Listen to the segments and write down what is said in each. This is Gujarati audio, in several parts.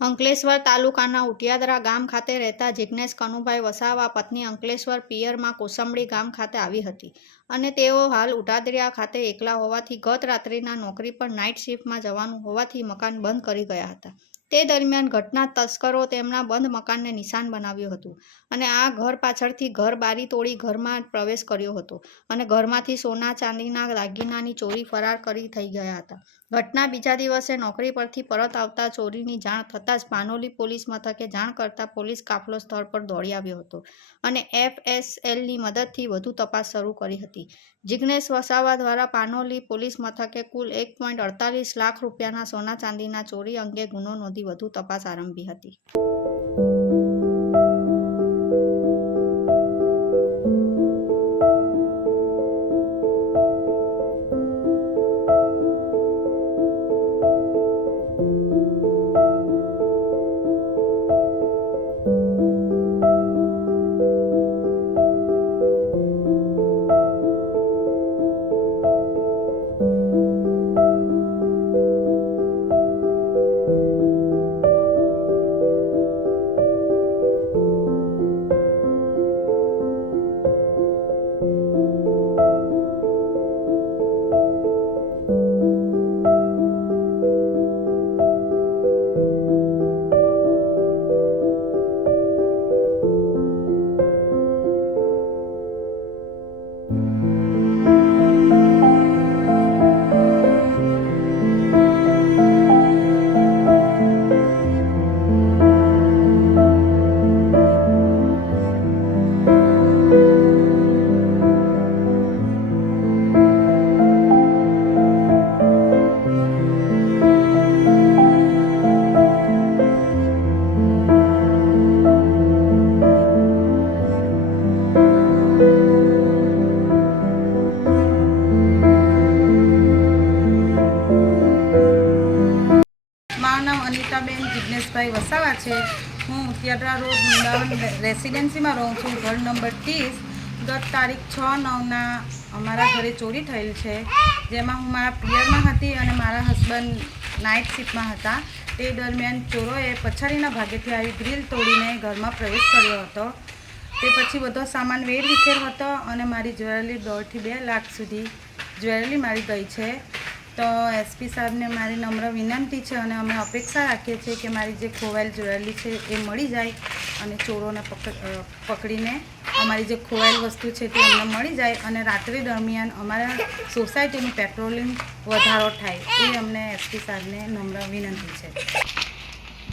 અંકલેશ્વર તાલુકાના ઉટિયાદરા ગામ ખાતે રહેતા જિજ્ઞેશ કનુભાઈ વસાવા પત્ની અંકલેશ્વર પિયરમાં કોસંબડી ગામ ખાતે આવી હતી અને તેઓ હાલ ઉટાદરા ખાતે એકલા હોવાથી ગત રાત્રિના નોકરી પર નાઇટ શિફ્ટમાં જવાનું હોવાથી મકાન બંધ કરી ગયા હતા। તે દરમિયાન ઘટના તસ્કરો તેમના બંધ મકાનને નિશાન બનાવ્યું હતું અને આ ઘર પાછળથી ઘર બારી તોડી ઘરમાં પ્રવેશ કર્યો હતો અને ઘરમાંથી સોના ચાંદીના દાગીનાની ચોરી ફરાર કરી થઈ ગયા હતા। ઘટના બીજા દિવસે નોકરી પરથી પરત આવતા ચોરીની જાણ થતાં જ પાનોલી પોલીસ મથકે જાણ કરતા પોલીસ કાફલો સ્થળ પર દોડી આવ્યો હતો અને FSLની મદદથી વધુ તપાસ શરૂ કરી હતી। જિજ્ઞેશ વસાવા દ્વારા પાનોલી પોલીસ મથકે કુલ 1.48 લાખ રૂપિયાના સોના ચાંદીના ચોરી અંગે ગુનો નોંધી વધુ તપાસ આરંભી હતી। અનિતાબેન જિજ્ઞેશભાઈ વસાવા છે। હું ઉટિયાદરા રોડ વૃંદાવન રેસિડેન્સીમાં રહું છું, ઘર નંબર 30। ગત તારીખ 6/9ના અમારા ઘરે ચોરી થયેલ છે, જેમાં હું મારા પિયરમાં હતી અને મારા હસબન્ડ નાઇટ શિફ્ટમાં હતા। તે દરમિયાન ચોરોએ પછાડીના ભાગેથી આવી ગ્રીલ તોડીને ઘરમાં પ્રવેશ કર્યો હતો। તે પછી બધો સામાન વેરવિખેર હતો અને મારી જ્વેલરી 1.5 થી 2 લાખ સુધી જ્વેલરી મારી ગઈ છે। તો SP સાહેબને મારી નમ્ર વિનંતી છે અને અમે અપેક્ષા રાખીએ છીએ કે મારી જે ખોવાયેલ જ્વેલરી છે એ મળી જાય અને ચોરોને પકડીને અમારી જે ખોવાયેલ વસ્તુ છે તે અમને મળી જાય અને રાત્રિ દરમિયાન અમારા સોસાયટીનું પેટ્રોલિંગ વધારો થાય એ અમને SP સાહેબને નમ્ર વિનંતી છે।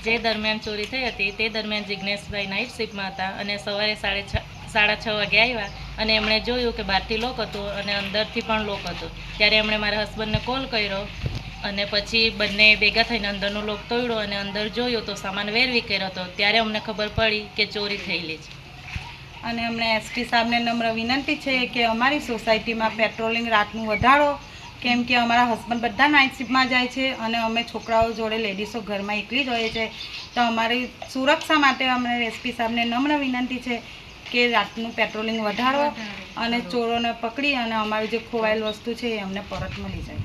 જે દરમિયાન ચોરી થઈ હતી તે દરમિયાન જિજ્ઞેશભાઈ નાઇટ શિફ્ટમાં હતા અને સવારે 6:30 વાગે આવ્યા અને એમણે જોયું કે બહારથી લોક હતું અને અંદરથી પણ લોક હતું। ત્યારે એમણે મારા હસબન્ડને કોલ કર્યો અને પછી બંને ભેગા થઈને અંદરનું લોક તોડ્યો અને અંદર જોયું તો સામાન વેરવિખેર હતો। ત્યારે અમને ખબર પડી કે ચોરી થયેલી છે અને અમને SP સાહેબને નમ્ર વિનંતી છે કે અમારી સોસાયટીમાં પેટ્રોલિંગ રાતનું વધારો, કેમ કે અમારા હસબન્ડ બધા નાઇટ શિફ્ટમાં જાય છે અને અમે છોકરાઓ જોડે લેડીઝો ઘરમાં એકલી જ હોઈએ છે। તો અમારી સુરક્ષા માટે અમને SP સાહેબને નમ્ર વિનંતી છે કે રાતનું પેટ્રોલિંગ વધારો અને ચોરોને પકડી અને અમારી જે ખોવાયેલ વસ્તુ છે એ અમને પરત મળી જાય।